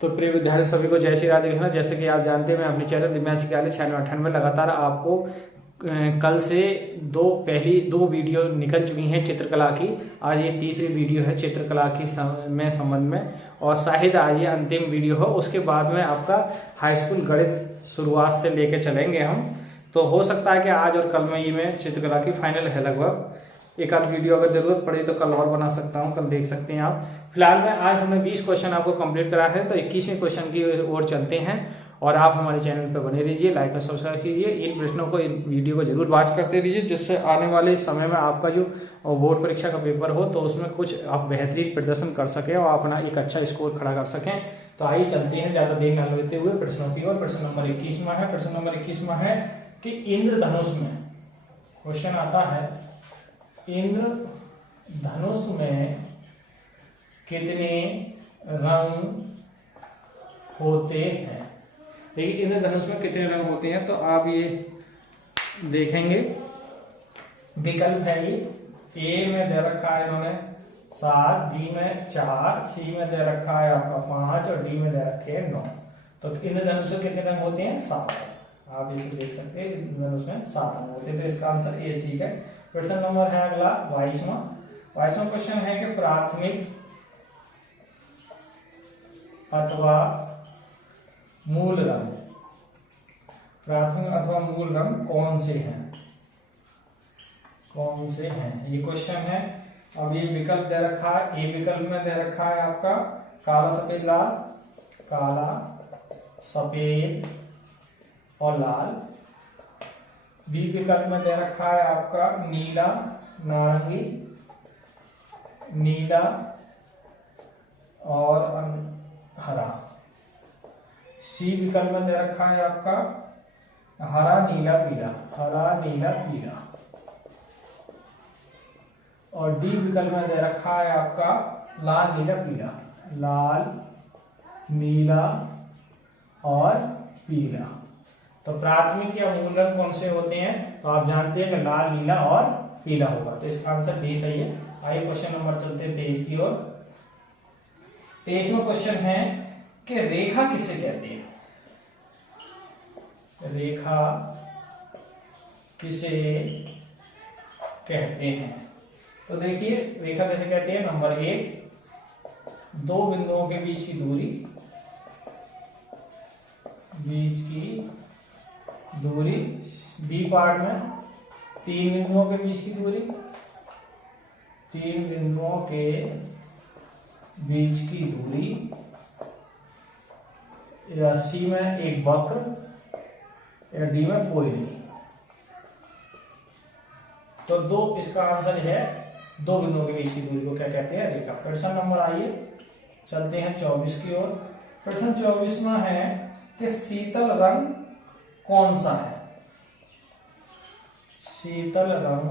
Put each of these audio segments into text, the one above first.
तो प्रिय विद्यार्थी सभी को जय श्री राधे कृष्णा। जैसे कि आप जानते हैं, मैं अपने चैनल दिव्यांश शिक्षालय 9698 लगातार आपको कल से पहली दो वीडियो निकल चुकी हैं चित्रकला की। आज ये तीसरी वीडियो है चित्रकला की में संबंध में, और शायद आज ये अंतिम वीडियो हो। उसके बाद में आपका हाई स्कूल गणित शुरुआत से लेके चलेंगे हम। तो हो सकता है कि आज और कल में ये मैं चित्रकला की फाइनल है लगभग। एक आध वीडियो अगर जरूरत पड़ी तो कल और बना सकता हूँ, कल देख सकते हैं आप। फिलहाल में आज हमने 20 क्वेश्चन आपको कंप्लीट करा है, तो 21वें क्वेश्चन की ओर चलते हैं। और आप हमारे चैनल पर बने रहिए, लाइक और सब्सक्राइब कीजिए। इन प्रश्नों को, इन वीडियो को जरूर वॉच करते रहिए, जिससे आने वाले समय में आपका जो बोर्ड परीक्षा का पेपर हो तो उसमें कुछ आप बेहतरीन प्रदर्शन कर सकें और अपना एक अच्छा स्कोर खड़ा कर सकें। तो आइए चलते हैं ज्यादा देर न लेते हुए प्रश्नों की ओर। प्रश्न नंबर 21 में है। प्रश्न नंबर 21 में है कि इंद्रधनुष में, क्वेश्चन आता है इंद्रधनुष में कितने रंग होते हैं। देखिए इंद्रधनुष में कितने रंग होते हैं, तो आप ये देखेंगे विकल्प है ये। ए में दे रखा है इन्होंने 7, बी में 4, सी में दे रखा है आपका 5 और डी में दे रखे हैं 9। तो इंद्रधनुष में कितने रंग होते हैं? 7। आप इसे देख सकते हैं, इंद्रधनुष में 7 रंग होते हैं, तो इसका आंसर ए ठीक है। प्रश्न नंबर है अगला 22वां क्वेश्चन है कि प्राथमिक अथवा मूल रंग, प्राथमिक अथवा मूल रंग कौन से हैं? कौन से हैं ये क्वेश्चन है। अब ये विकल्प दे रखा है। ए विकल्प में दे रखा है आपका काला सफेद लाल, काला सफेद और लाल। बी विकल्प में दे रखा है आपका नीला नारंगी, नीला और हरा। सी विकल्प में दे रखा है आपका हरा नीला पीला, हरा नीला पीला। और डी विकल्प में दे रखा है आपका लाल नीला पीला, लाल नीला और पीला। तो प्राथमिक या मूल रंग कौन से होते हैं? तो आप जानते हैं कि लाल नीला और पीला होगा, तो इसका आंसर डी सही है। आइए क्वेश्चन नंबर चलते हैं 23 की ओर। 23वां क्वेश्चन है कि रेखा किसे कहते हैं? रेखा किसे कहते हैं? तो देखिए रेखा किसे कहते हैं। नंबर 1, दो बिंदुओं के बीच की दूरी, बी पार्ट में 3 बिंदुओं के बीच की दूरी, 3 बिंदुओं के बीच की दूरी, या सी में एक वक्र, या डी में कोई नहीं। तो दो, इसका आंसर है दो बिंदुओं के बीच की दूरी को क्या कहते हैं? रेखा। प्रश्न नंबर आइए चलते हैं 24 की ओर। प्रश्न 24 में है कि शीतल रंग कौन सा है? शीतल रंग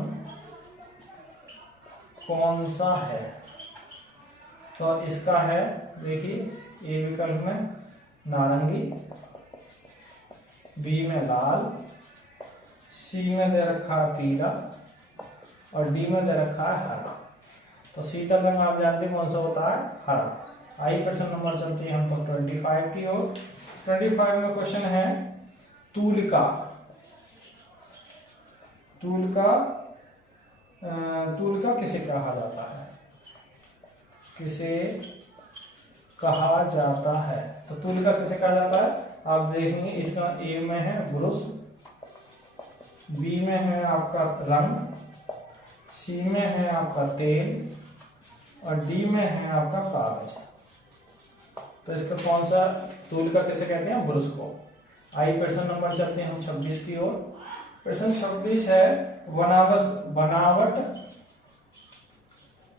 कौन सा है? तो इसका है, देखिए ए विकल्प में नारंगी, बी में लाल, सी में दे रखा है पीला और डी में दे रखा है हरा। तो शीतल रंग आप जानते हैं कौन सा होता है? हरा। आइए प्रश्न नंबर चलते हैं हम 25 की ओर। 25 में क्वेश्चन है तूलिका। तूलिका किसे कहा जाता है? किसे कहा जाता है? तो तूलिका किसे कहा जाता है? आप देखेंगे इसका ए में है ब्रश, बी में है आपका रंग, सी में है आपका तेल और डी में है आपका कागज। तो इसका कौन सा तूलिका किसे कहते हैं? ब्रश को। आइए प्रश्न नंबर चलते हैं हम 26 की ओर। प्रश्न 26 है बनावट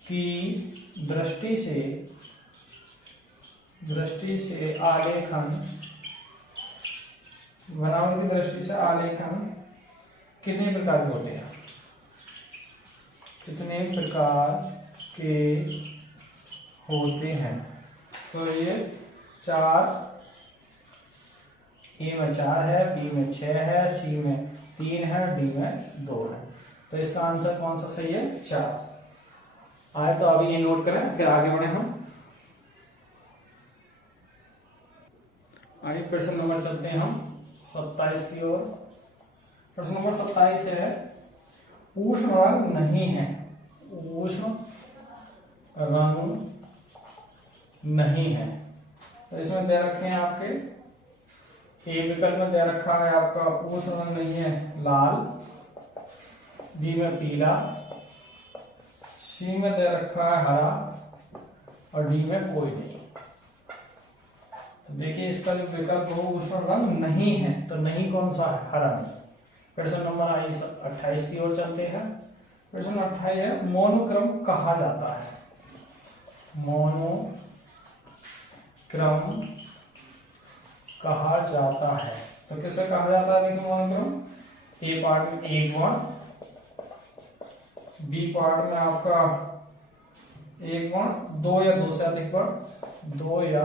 की दृष्टि से आलेखन, बनावट की दृष्टि से आलेखन कितने प्रकार के होते हैं? कितने प्रकार के होते हैं? तो ये 4, ए में 4 है, बी में 6 है, सी में 3 है, डी में 2 है। तो इसका आंसर कौन सा सही है? 4। आए तो अभी ये नोट करें, फिर आगे बढ़े हम। आइए प्रश्न नंबर चलते हैं हम 27 की ओर। प्रश्न नंबर 27 है उष्ण रंग नहीं है। उष्ण रंग नहीं है। तो इसमें दे रखे हैं आपके ए विकल्प में दे रखा है आपका उष्ण रंग नहीं है लाल, बी में पीला, सी में दे रखा है हरा और डी में कोई नहीं। तो देखिए इसका जो विकल्प हो उष्ण रंग नहीं है, तो नहीं कौन सा है? हरा नहीं। प्रश्न नंबर 28 की ओर चलते हैं। प्रश्न 28 है मोनोक्रम कहा जाता है। मोनोक्रम कहा जाता है। तो किसे कहा जाता है? देखिए मोनोक्रम ए पार्ट में एक वर्ण, बी पार्ट में आपका एक वर्ण, दो या दो से अधिक वर्ण, दो या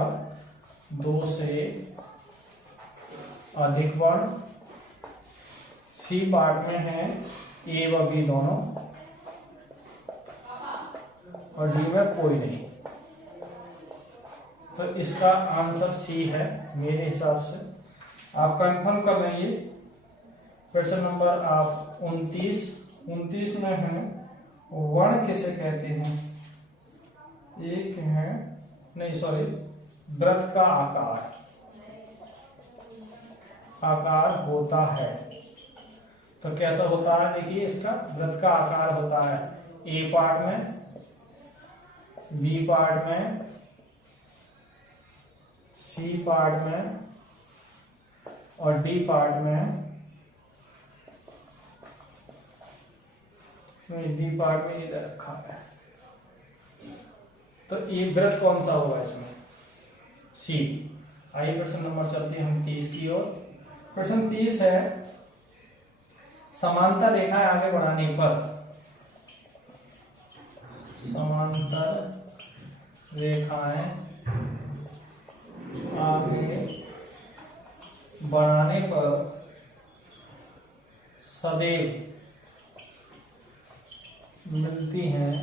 दो से अधिक वर्ण, सी पार्ट में है ए व बी दोनों और डी में कोई नहीं। तो इसका आंसर सी है मेरे हिसाब से। आप कंफर्म कर लेंगे। प्रश्न नंबर आप 29 में है वर्ण किसे कहते हैं? एक है नहीं सॉरी वृत्त का आकार होता है। तो कैसा होता है? देखिए इसका वृत्त का आकार होता है ए पार्ट में, बी पार्ट में, सी पार्ट में और डी पार्ट में। डी पार्ट में इधर रखा है। तो ये वृत्त कौन सा होगा इसमें? सी। आइए प्रश्न नंबर चलते हैं हम 30 की ओर। प्रश्न 30 है समांतर रेखाएं आगे बढ़ाने पर, समांतर रेखाएं आगे बढ़ाने पर सदैव मिलती हैं।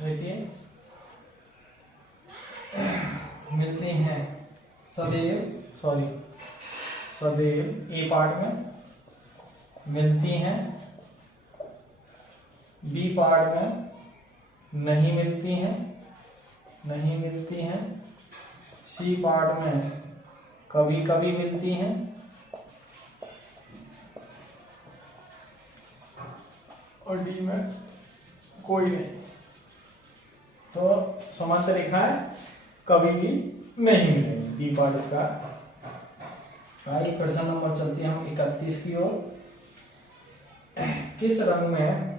देखिए मिलती हैं सदैव ए पार्ट में मिलती हैं, बी पार्ट में नहीं मिलती हैं, सी पार्ट में कभी कभी मिलती हैं और डी में कोई नहीं। तो समांतर रेखाएं कभी भी नहीं मिलेंगी। बी पार्ट इसका। आइए प्रश्न नंबर चलते हैं हम 31 की ओर। किस रंग में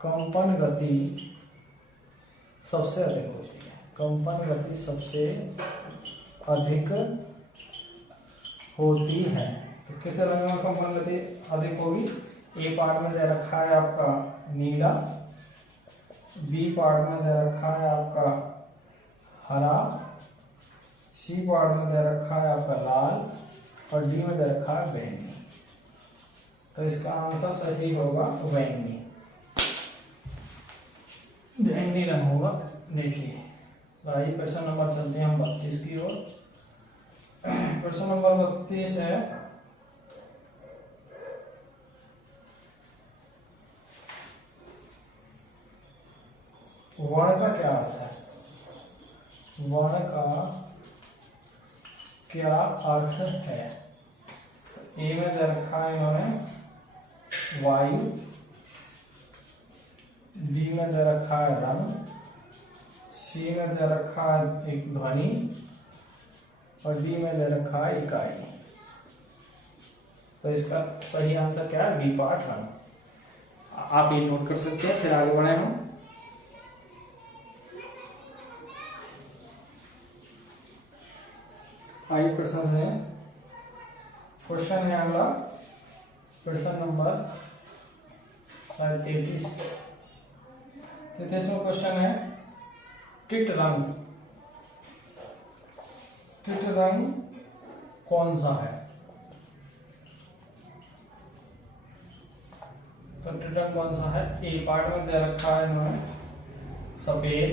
कंपन गति सबसे अधिक होती है? कंपन गति सबसे अधिक होती है। तो किस रंग में कंपन गति अधिक होगी? ए पार्ट में दे रखा है आपका नीला, बी पार्ट में दे रखा है आपका हरा, सी पार्ट में दे रखा है आपका लाल और डी में दे रखा है बैंगनी। तो इसका आंसर सही होगा बैंगनी रंग होगा। देखिए भाई प्रश्न नंबर चलते हैं हम 32 की ओर। प्रश्न नंबर 32 है वर्ण का क्या अर्थ है? वर्ण का क्या अर्थ है? ए में दे रखा है इन्होंने वायु, बी में दे रखा है रंग, सी में दे रखा है एक ध्वनि और डी में दे रखा है इकाई। तो इसका सही आंसर क्या है? बी पार्ट रंग। आप ये नोट कर सकते हैं। फिर आगे बढ़े हम। आइए क्वेश्चन है अगला प्रश्न नंबर 33 में क्वेश्चन है टिट रंग कौन सा है? तो टिट न्यूट्रल रंग कौन सा है? ए पार्ट में दे रखा है इन्होंने सफेद,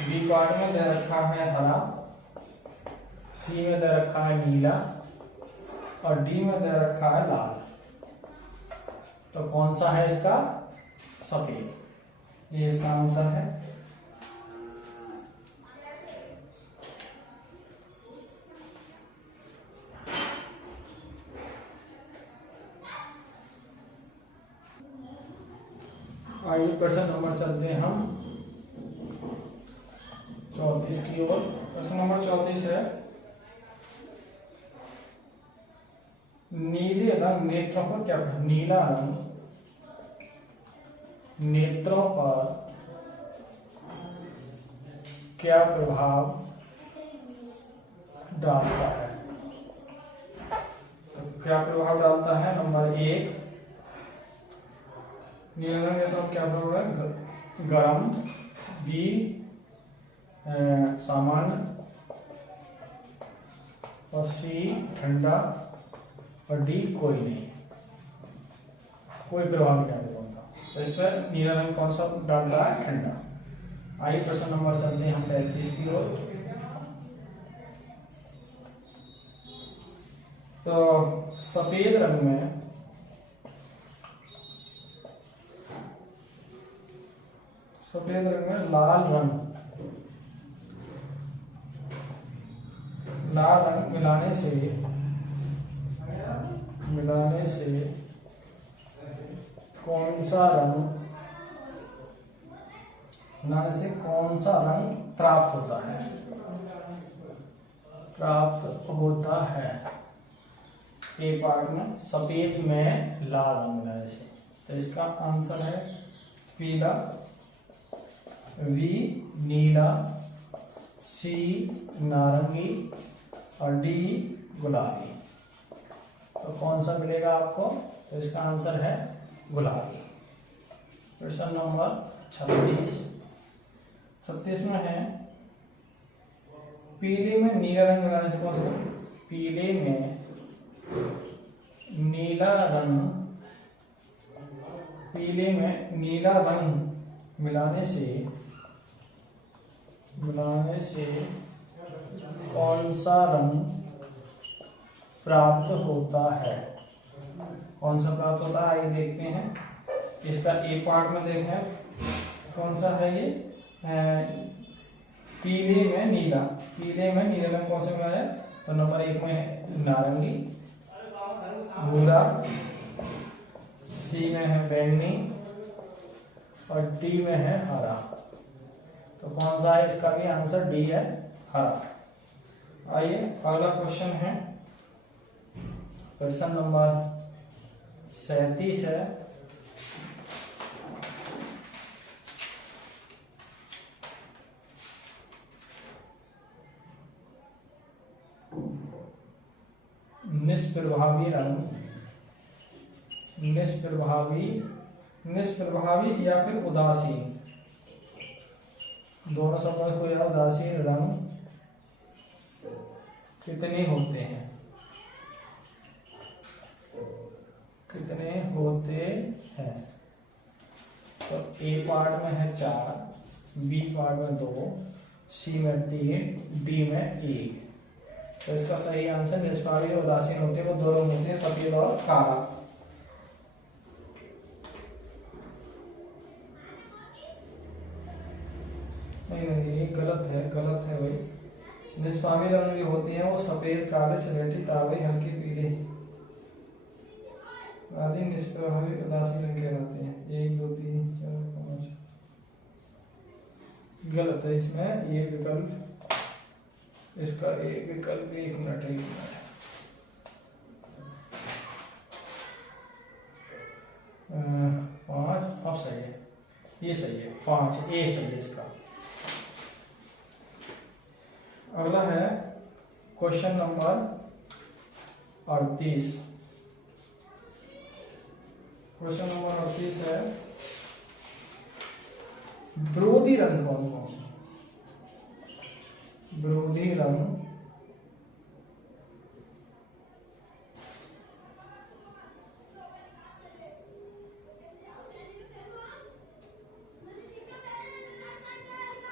बी पार्ट में दे रखा है हरा, सी में दे रखा है नीला और डी में दे रखा है लाल। तो कौन सा है इसका? सफेद। ये इसका आंसर है। आइए प्रश्न नंबर चलते हैं हम 34 की ओर। प्रश्न नंबर 34 है, नीले रंग नेत्रों पर क्या प्रभाव? नीला रंग नेत्रों पर क्या प्रभाव डालता है? तो क्या प्रभाव डालता है? नंबर 1, नीला रंग नेत्रों पर क्या प्रभाव है? गर्म, बी सामान्य और सी ठंडा और डी कोई नहीं, कोई प्रभाव नहीं डालता। तो इस पर नीला रंग कौन सा डालता है? ठंडा। आइए प्रश्न नंबर चलते हैं हम 35 की ओर। तो सफेद रंग में लाल रंग मिलाने से कौन सा रंग प्राप्त होता है? ए पार्ट में सफेद में लाल रंग मिलाने से। तो इसका आंसर है पीला, बी नीला, सी नारंगी और डी गुलाबी। तो कौन सा मिलेगा आपको? तो इसका आंसर है गुलाबी। प्रश्न नंबर 36 में है, पीले में नीला रंग मिलाने से कौन सा? पीले में नीला रंग मिलाने से कौन सा रंग प्राप्त होता है? कौन सा प्राप्त होता है? आइए देखते हैं। इसका ए पार्ट में देखें कौन सा है ये? पीले में नीला रंग कौन सा मिला है? तो नंबर 1 में है नारंगी, भूरा, सी में है बैंगनी और डी में है हरा। तो कौन सा है? इसका भी आंसर डी है, हरा। आइए अगला क्वेश्चन है, प्रश्न नंबर 37 है। निष्प्रभावी या फिर उदासीन, दोनों शब्दों को या उदासीन रंग कितने होते हैं? तो ए पार्ट में है 4, बी पार्ट में 2, सी में 3, डी में 1। तो इसका सही आंसर निष्प्रभावी और उदासीन होते हैं, वो दोनों होते हैं सफेद और काला। नहीं ये गलत है भाई। निष्प्रभावी रंग जो होते हैं वो सफेद, काले, सलेटी, तांबे, हल्के पीले आदि निष्प्रभावी उदासीन रंग कहलाते हैं। 1 2 3 4 5 गलत है इसमें ये विकल्प, इसका एक विकल्प 1 मिनट। 5 अब सही है, ये सही है, 5 ए सही है इसका। अगला है क्वेश्चन नंबर 38। क्वेश्चन नंबर 38 है, विरोधी रंग कौन कौन सा? विरोधी रंग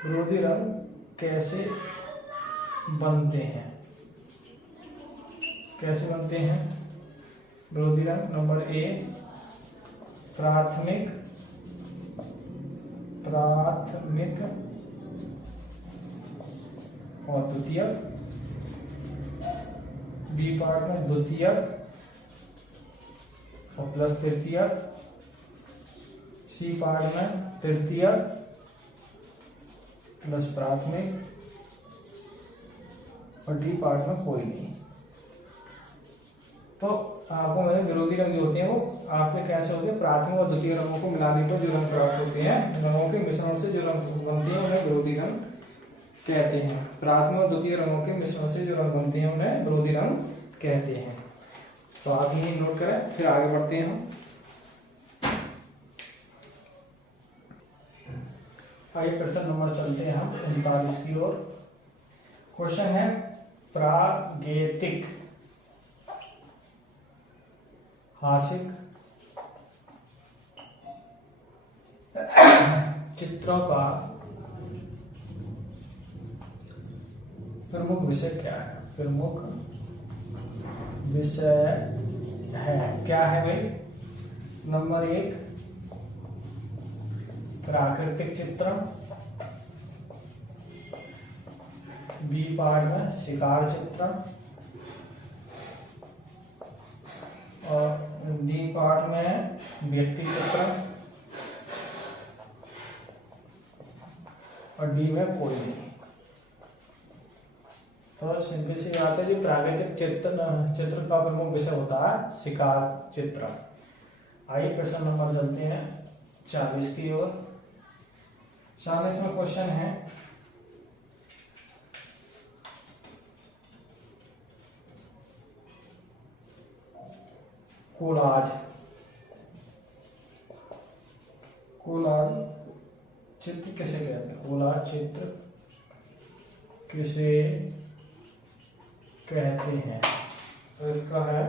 विरोधी रंग कैसे बनते हैं? कैसे बनते हैं विरोधी रंग? नंबर ए, प्राथमिक और द्वितीयक, बी पार्ट में द्वितीयक और प्लस तृतीयक, सी पार्ट में तृतीयक प्लस प्राथमिक और डी पार्ट में कोई नहीं। तो आपको मतलब विरोधी रंग जो होते हैं वो आपके कैसे होते हैं? प्राथमिक और द्वितीय रंगों को मिलाने पर जो रंग प्राप्त होते हैं, रंगों के मिश्रण से जो रंग बनते हैं उन्हें विरोधी रंग कहते हैं। प्राथमिक और द्वितीय रंगों के मिश्रण से जो रंग बनते हैं उन्हें विरोधी रंग कहते हैं। तो आप ये नोट करें, फिर आगे बढ़ते हैं हम। आइए प्रश्न नंबर चलते हैं हम 39 की ओर। क्वेश्चन है प्रागैतिक हासिक चित्रों का प्रमुख विषय क्या है? प्रमुख विषय है क्या है भाई? नंबर 1 प्राकृतिक चित्र, बी पार्ट में शिकार चित्र और डी पार्ट में व्यक्ति चित्र और डी में कोई नहीं। तो सिंपल सी बात है जी, प्राकृतिक चित्र का प्रमुख विषय होता है शिकार चित्र। आइए प्रश्न नंबर चलते हैं 40 की ओर। 40 में क्वेश्चन है कोलाज। कोलाज चित्र किसे कहते हैं? कोलाज चित्र किसे कहते हैं? तो इसका है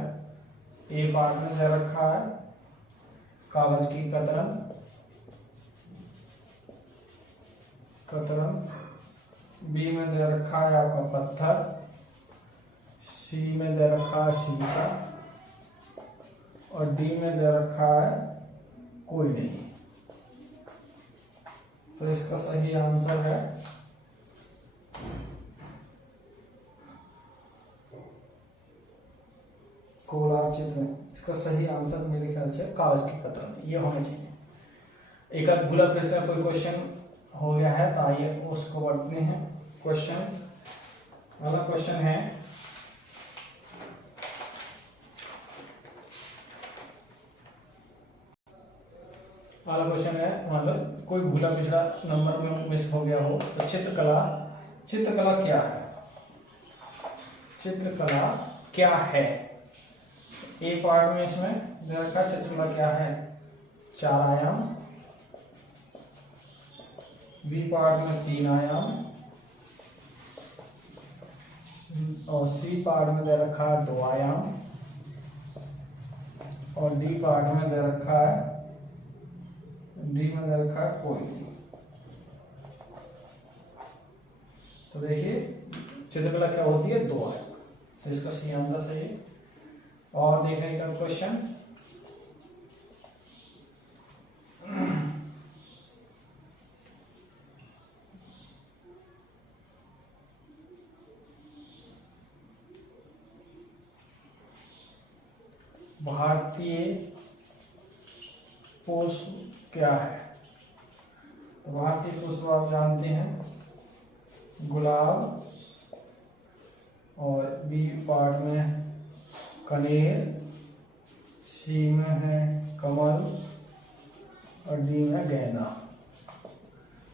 ए पार्ट में दे रखा है कागज की कतरन, बी में दे रखा है आपका पत्थर, सी में दे रखा है शीशा और डी में दे रखा है कोई नहीं। तो इसका सही आंसर है कोलाज चित्र। इसका सही आंसर मेरे ख्याल से कागज की कतरन ये होना चाहिए। एक आध भूला प्रश्न कोई क्वेश्चन हो गया है तो आइए उसको पढ़ते हैं। क्वेश्चन वाला क्वेश्चन है मतलब कोई भूला पिछड़ा नंबर में मिस हो गया हो तो चित्रकला क्या है? चित्रकला क्या है? ए पार्ट में इसमें दे रखा चित्रकला क्या है? 4 आयाम, बी पार्ट में 3 आयाम और सी पार्ट में दे रखा है 2 आयाम और डी पार्ट में दे रखा है कोई नहीं। तो देखिए चित्रकला क्या होती है? 2 आयाम। तो इसका सही आंसर सही है। और देखने का क्वेश्चन भारतीय पुष्प क्या है? तो भारतीय पुष्प आप जानते हैं गुलाब और बी पार्ट में कनेर, सी में है कमल और डी में गेंदा।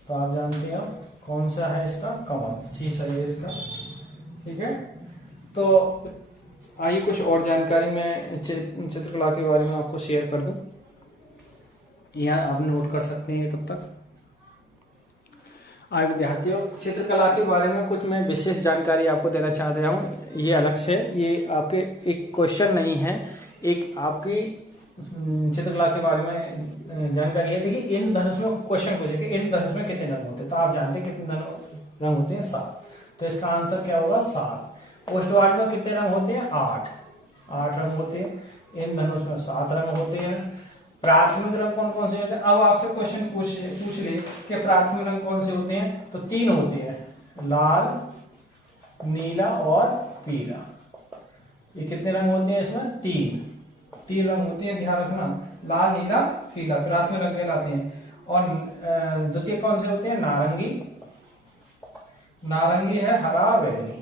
तो आप जानते हैं कौन सा है इसका? कमल, सी सही है इसका। ठीक है, तो आइए कुछ और जानकारी मैं चित्रकला के बारे में आपको शेयर कर दूं। यहाँ आप नोट कर सकते हैं तब तक। आइए विद्यार्थियों, चित्रकला के बारे में कुछ मैं विशेष जानकारी आपको देना चाह रहा हूँ। ये अलग से, ये आपके एक क्वेश्चन नहीं है, एक आपकी चित्रकला के बारे में जानकारी है। देखिए इंद्रधनुष में क्वेश्चन पूछेगा इंद्रधनुष में कितने रंग होते हैं, तो आप जानते हैं कितने रंग होते हैं 7, तो इसका आंसर क्या होगा 7। पोस्ट वार्ड में कितने रंग होते हैं 8 रंग होते हैं। इंद्रधनुष में 7 रंग होते हैं। प्राथमिक रंग कौन कौन से होते हैं, अब आपसे क्वेश्चन पूछ ले कि प्राथमिक रंग कौन से होते हैं, तो 3 होते हैं, लाल, नीला और पीला। ये कितने रंग होते हैं इसमें 3 रंग होते हैं, ध्यान रखना, लाल, नीला, पीला प्राथमिक रंग कहलाते हैं। और द्वितीय कौन से होते हैं, नारंगी है, हरा, बैंगनी।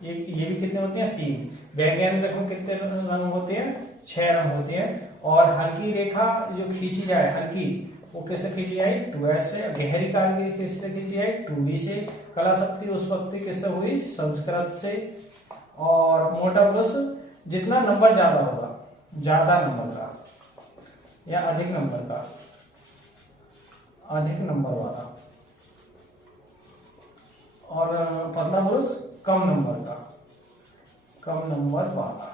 ये भी कितने होते हैं 3। वैज्ञानिक रंग कितने रंग होते हैं 6 रंग होते हैं। और हल्की रेखा जो खींची जाए हल्की, वो किससे खींची जाए 2S से। गहरी काली किससे खींची जाए 2B से। कला शक्ति उत्पत्ति किससे हुई संस्कृत से। और मोटा वृक्ष जितना नंबर ज्यादा होगा, ज्यादा नंबर का या अधिक नंबर वाला, और पतला वृक्ष कम नंबर वाला।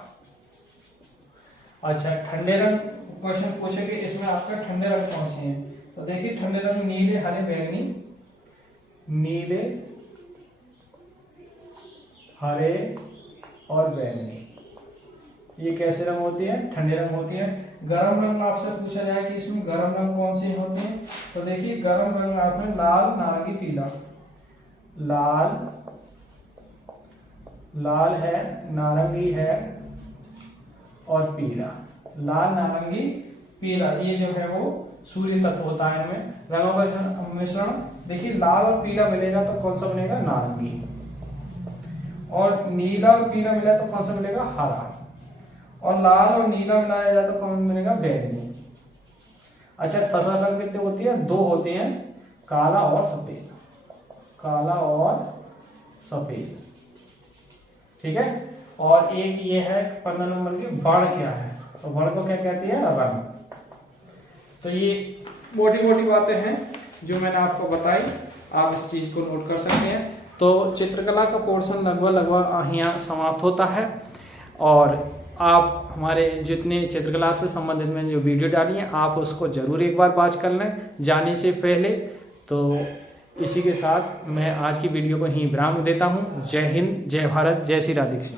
अच्छा, ठंडे रंग क्वेश्चन पूछेंगे, इसमें आपका ठंडे रंग कौन से हैं, तो देखिए ठंडे रंग नीले, हरे, बैंगनी। नीले, हरे और बैंगनी, ये कैसे रंग होते हैं, ठंडे रंग होते हैं। गर्म रंग आपसे पूछा जाए कि इसमें गर्म रंग कौन से होते हैं, तो देखिए गर्म रंग आपने लाल, नारंगी, पीला। लाल है, नारंगी है और पीला। लाल, नारंगी, पीला, ये जो है वो सूर्य तत्व होता है इनमें। रंगों का मिश्रण देखिए, लाल और पीला मिलेगा तो कौन सा बनेगा नारंगी, और नीला और पीला मिला तो कौन सा मिलेगा हरा, और लाल और नीला मिलाया जाए तो कौन मिलेगा बैंगनी। अच्छा, पतला रंग कितने होती है 2 होते हैं, काला और सफेद। ठीक है। और एक ये है 15 नंबर की, बाण क्या है, तो बाण को क्या कहते हैं रंग। तो ये मोटी बातें हैं जो मैंने आपको बताई, आप इस चीज को नोट कर सकते हैं। तो चित्रकला का पोर्शन लगभग यहाँ समाप्त होता है। और आप हमारे जितने चित्रकला से संबंधित मैंने जो वीडियो डाली है, आप उसको जरूर एक बार वॉच कर लें जाने से पहले। तो इसी के साथ मैं आज की वीडियो को यहीं विराम देता हूँ। जय हिंद, जय भारत, जय श्री राधे कृष्ण।